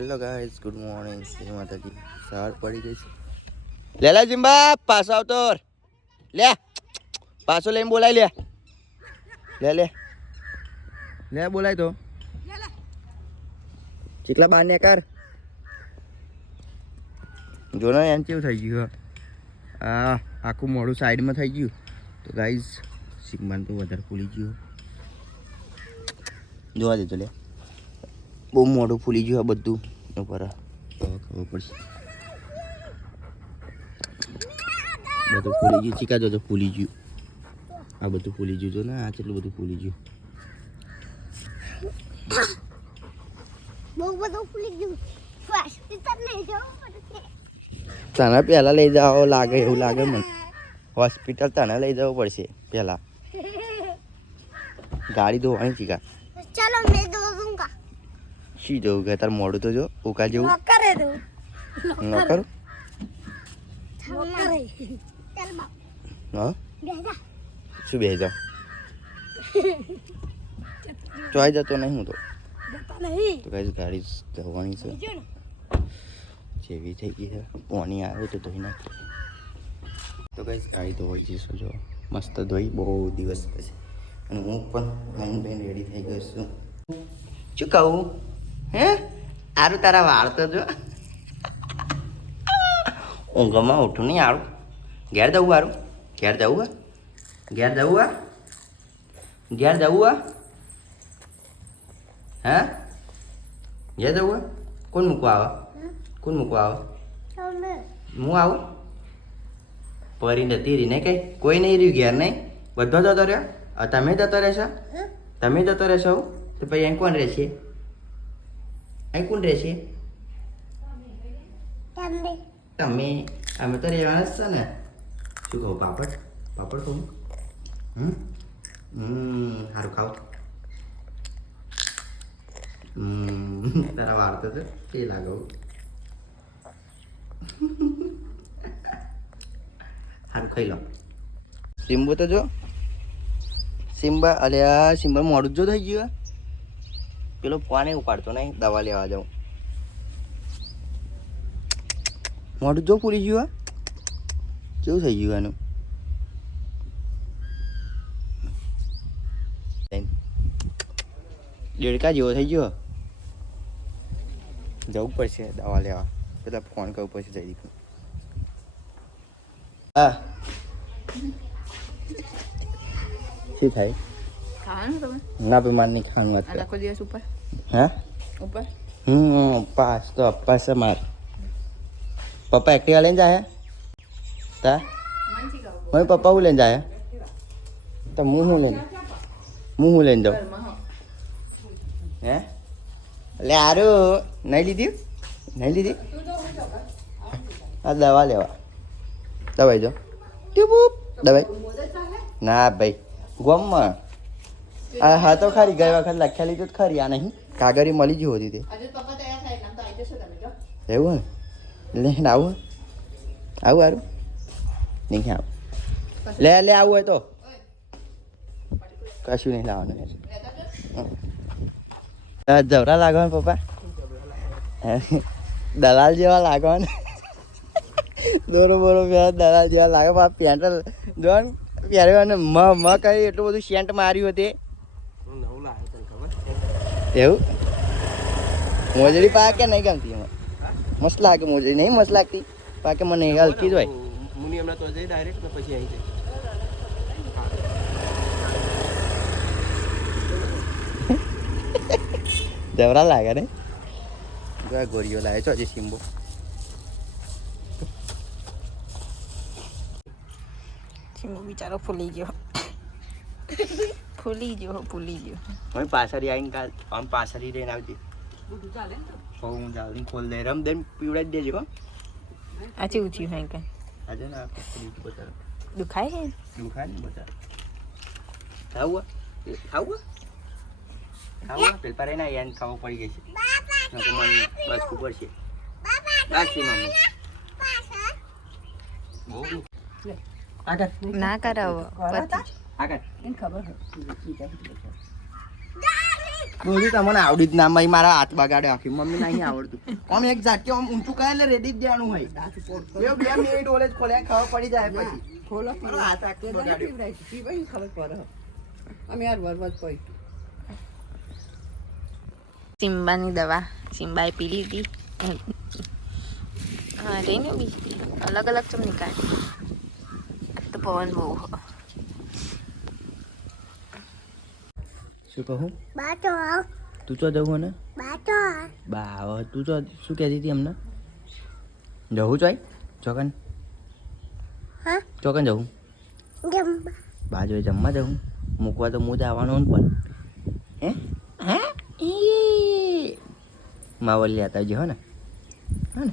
Hello guys good morning Shri Mataji. સવાર પડી ગઈ છે. લે લે જીમ્બા પાછો આવતો લે પાછો લઈને બોલાય લે. લે લે. લે બોલાય તો. ચીકલા બાર ને કર જો ને એમ કેવું થઈ ગયું આ આખું મોડું સાઈડમાં થઈ ગયું. તો ગાઈઝ સિગમાન તો વધારે ફૂલી ગયું જોવા દેજો લે. બહુ મોઢું ફૂલી ગયું આ બધું. હવે ખબર પડશે. બધું ફૂલી ગયું. ચીકા જોજો ફૂલી ગયું. આ બધું ફૂલી ગયું જો ને આ કેટલું બધું ફૂલી ગયું. બહુ બધું ફૂલી ગયું. તને પહેલાં લઈ જાઓ લાગે એવું લાગે મને. હોસ્પિટલ તને લઈ જવું પડશે પહેલાં. ગાડી ધોવાની ચીકા. ચલો મેં શી જવું? કે તાર મોડું તો જો ઉકા જેવું. કરે દો ન કરું કરે હા? શું બે જાઉં ચોઈ જતો નહીં હું તો. તો કઈ ગાડી ધોવાની છે. જેવી થઈ ગઈ છે. પાણી આવે તો ધોઈ નાખી. તો કઈ ગાડી ધોવાઈ જઈશું જો. મસ્ત ધોઈ બહુ દિવસ પછી. અને હું પણ નાઈન બેન રેડી થઈ ગયો છું. શું કહું? હે? આરું તારા વાળ તો જો. ઊંઘમાં ઉઠું નહીં આરું. ઘેર જવું આરું. ઘેર જવું આ. ઘેર જવું આ. ઘેર જવું આ. હા? ઘેર જવું આ. કોણ મૂકવા આવે? કોણ મૂકવા આવે? હું આવું? પરી નથી રહી ને કઈ કોઈ નહીં રહ્યું ઘેર નહીં? બધો જતો રહ્યો? આ તમે જતો રહેશો? તમે જતો રહેશો તો પછી એમ કોણ રહેશે? અહીં કોણ રહેશે તમે. તમે. અમે તો રહેવાના જ છે ને. શું કહું પાપડ? પાપડ કહું? હમ? હમ સારું હમ તારા વાળ તો એ તે લાગો સારું ખાઈ લો. સિમ્બુ તો જો. સિમ્બા અલ્યા સિમ્બા મોડું જો થઈ ગયું પેલો ફોને ઉપાડતો નહીં, દવા લેવા જાઉં. મોઢું જો ફૂલી ગયું કેવું થઈ ગયું એનું દેડકા જેવો થઈ ગયો. જવું પડશે દવા લેવા. પેલા ફોન કરવું પડશે જઈ હા. શું થાય? ખાવાનું તમે ના મારે નહીં ખાવાનું વાત આખો દિવસ ઉપર. હા? ઉપર? હમ પાસ તો અપ્પાસ છે માર. પપ્પા એક્ટિવા લઈને જાય તા? મને પપ્પા હું લઈને જાય તો હું હું લઈને? હું હું લઈને જાઉં? હે? એટલે હારું નહીં લીધી? નહીં લીધી? આ દવા લેવા. દવાઈ જો. ટ્યુબ દવાઈ. ના ભાઈ ગોમમાં આ હા તો ખરી ગઈ વખત લખ્યા લીધું તો ખરી આ નહીં. કાગળી મળી જ હોતી તે. એવું ને લે આવું આવું હારું? નહીં આવું લે લે આવું હોય તો. કશું નહીં લાવવાનું જવરા લાગો ને પપ્પા? દલાલ જેવા લાગો ને દોરો બોરો પહેલા દલાલ જેવા લાગે પેન્ટ જો ને પહેર્યો મ મ કરી એટલું બધું સેન્ટ માર્યું હતું એવું? મોજડી પાકે નહીં ગમતી એમાં? મસ્ત લાગે મોજડી. નહીં મસ્ત લાગતી? પાકે મને હલકી જ હોય. મુનિ હમણાં તો જઈ ડાયરેક્ટ પછી આવી જાય જબરા લાગે ને? જોયા ગોરીઓ લાગે છો હજી સિમ્બો ચીમુ બિચારો ફૂલી ગયો. ફૂલી ગયો ફૂલી ગયો હવે પાછળ આવીને કાલ આમ પાછળ રહીને આવજે. હો હું જલ્દી ખોલ દે રમ દેન પીવડાવી દેજો હો. આ ચેવું થયું હે કઈ આજે ના બતા દુખાય હે? દુખાય ને બતા ખાવું ખાવું ખાવું પેપર એના યાન ખાવું પડી ગઈ છે. નકર મને બસ ઉપર છે બસ છે મમ્મી. બહુ ના કરાવો પતિ. આગળ. ખબર તમને આવડી જ ના ભાઈ મારા હાથ બગાડે આખી. મમ્મી નહીં આવડતું. આમ એક ઝાટકે આમ ઊંચું કરે એટલે રેડી જ દેવાનું હોય. એવું બે મિનિટ ઓલે જ ખોલ્યા ખબર પડી જાય પછી. ખોલો હાથ આખો બગાડ્યો. ખબર પડે. અમે યાર વરવાદ પડી. સિમ્બાની દવા સિમ્બાએ પી લીધી. હા રહીને બી અલગ અલગ ચમ કાઢી તો પવન બહુ શું કહું? બાટો આવ તું ચો જવું ને બા હવે તું ચો શું કહેતી હતી અમને જવું ચોય? ચોકન? હા? ચોકન જવું? જમવા. જોઈ જમવા જવું. મૂકવા તો હું જ આવવાનો ને પણ. હે? હે? ઈ. માવલ લેતા આવજે હો ને. હા ને.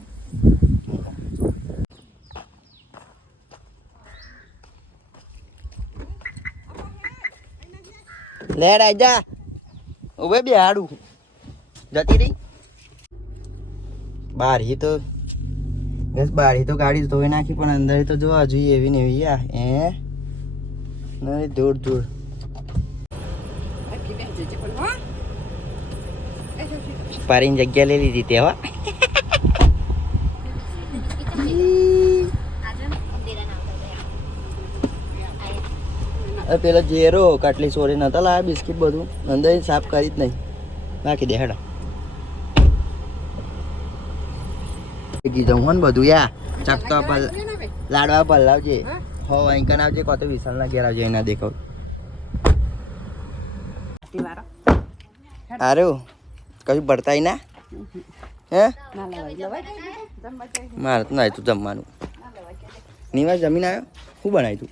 લે રાજા ઉભે બે હાડું. જતી રહી. બાર હી તો બસ બાર તો ગાડી ધોઈ નાખી પણ અંદર તો જોવા જોઈએ એવી ને એવી આ હે? નહીં દૂર દૂર. પારીની જગ્યા લઈ લીધી તે હવા અરે પેલો ઝેરો, કાટલી સોરી નતા લાયા બિસ્કિટ બધું. અંદર સાફ કરી જ નહીં. નાખી દે, હેડા. કીધું બધું, યા. ચકતો પલ લાડવા પલ્લાવજે હો વાંકન આવજે, કો તો વિશાલના ઘેર આવજે, એના દેખાવ. હારું? કશું પડતાય ના? હે? મારે તો નહીં, તું જમવાનું. નિવાસ જમીન આવ્યો? શું બનાવ્યું તું?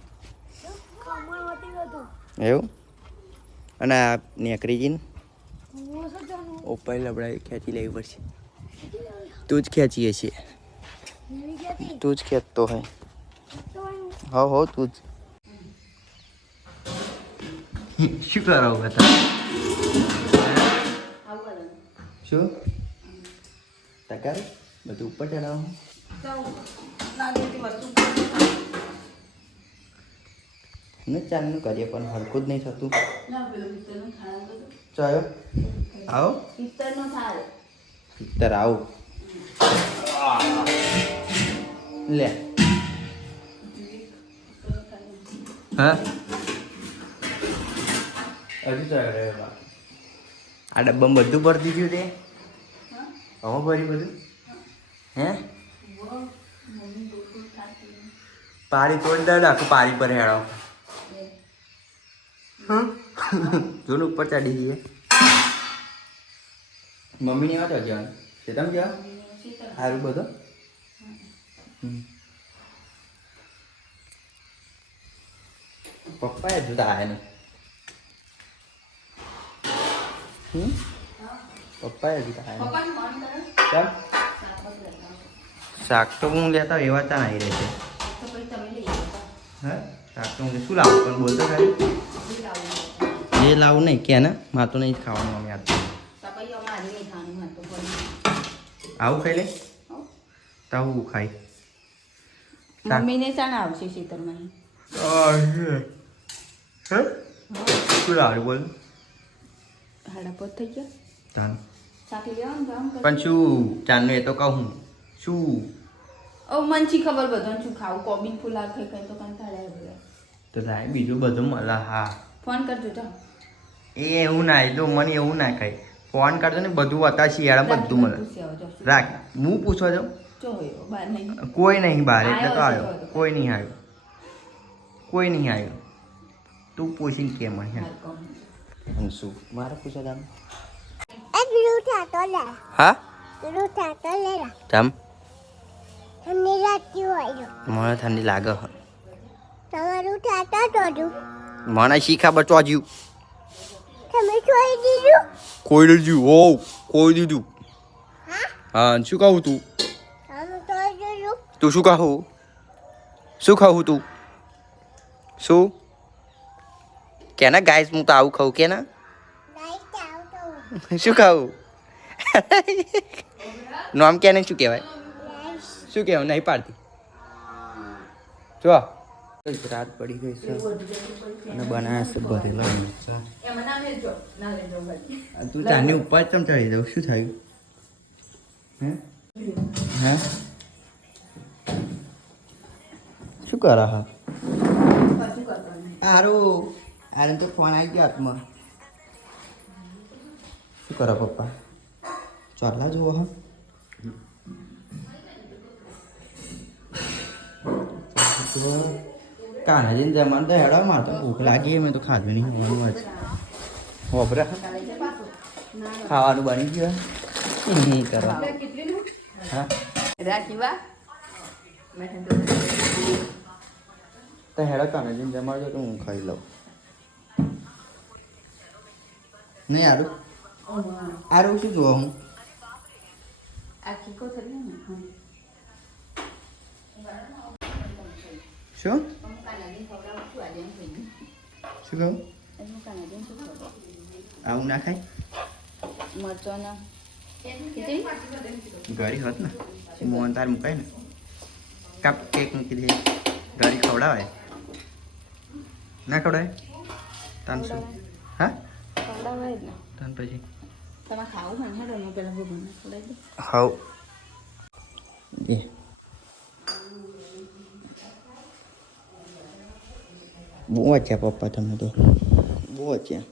એવું? અને આ નેકરીજીને ઉપર લબડાવી ખેંચી લેવી પડશે. તું જ ખેંચીએ છીએ. તું જ ખેંચતો હોય. હો હો તું જ. શું કરો બતા શું? ટકાર બધું ઉપર ચડાવો. ને ચાલનું કરીએ પણ હરખું જ નહીં થતું. ચાલો. આવો. પિત્તર આવો. લે. હા? હજુ ચાલે આ ડબ્બામાં બધું ભરતી ગયું તે હવે ભરી બધું? હે. પારી તોડી દે આખું પારી પર હેળો. જોને ઉપર ચડી જઈએ મમ્મીની વાત જવાનું છે તમે જવા સારું બધું હમ. પપ્પાએ જુદા આવ્યા નહીં હમ? પપ્પાએ જુદા આવ્યા કેમ શાક તો હું લેતા હોય એવા ત્યાં આવી રહે છે હે શાક તો હું શું લાવું પણ બોલતો ખરી એ લાવું નહીં કે ને મારે તો નહીં ખાવાનું અમે યાદ આવું ખાઈ લે. તો ખાઈ. મમ્મીને ચાણ આવશે શીતળમાં હે? શું લાવું બોલ? હાડા પોત થઈ ગયા. લેવાનું પણ શું? ચાલનું એ તો કહું શું? ઓ મનથી ખબર બધાને શું ખાવું? કોબી ફૂલા કે કઈ તો કંટાળ્યા બધા તો લાય બીજું બધું મળે હા. ફોન કરજો ચાલ એ એવું ના જો મને એવું ના કહે ફોન કરજો ને બધું હતા શિયાળા બધું મળે. રાખ. હું પૂછવા જાઉં? કોઈ નહીં બહાર એટલે તો આવ્યો કોઈ નહીં આવ્યો. કોઈ નહીં આવ્યો. તું પૂછીને કે મને કહું શું મારે પૂછો તમે હા? તમ મને ઠંડી લાગે. તો મને શીખા બચવા જ્યું. ઓ કોઈ દીધું હા? હા શું કહું તું? તું શું કહું શું ખાવું તું? શું? કે ના ગાઈસ હું તો આવું ખાઉં કે ને શું ખાવું? નામ કે શું કહેવાય? શું કહેવાય? નહીં પાડતી. જો જ રાત પડી ગઈ છે. અને બનાવ્યા છે ભરેલા મરચાં. તું ચાની ઉપર ચમ ચડી જાઉં? શું થયું? હે? હે? શું કરા હા? હારું. આરે તો ફોન આવી ગયો હાથમાં. શું કરો પપ્પા? ચાલા જુઓ હા. કાનાજીને જમવાનું તો હેડો માર તો ભૂખ લાગી મેં તો ખાધું નહીં હોવાનું જ હોબરા ખાવાનું બની ગયું નહીં કરો. હા. તો હેડો કાનાજીને જમાડજો તો હું ખાઈ લઉં. નહીં આરું? આરું શું જોવા હું. શું શું કહું આવું ના ખાય મરચોના ઘરી હોત ને મોહન તાર મુકાય ને કાપ કેક મૂકી દે ઘરી ખવડાવાય ના ખવડાય તાન શું હા ખવડાવાય જ ને તાન પછી તમે ખાવું હોય ને હેડો પેલા ભગવાનને ખવડાવી દઉં હાવ એ બહુ વાંચ્યા પપ્પા તમે તો બહુ વાંચ્યા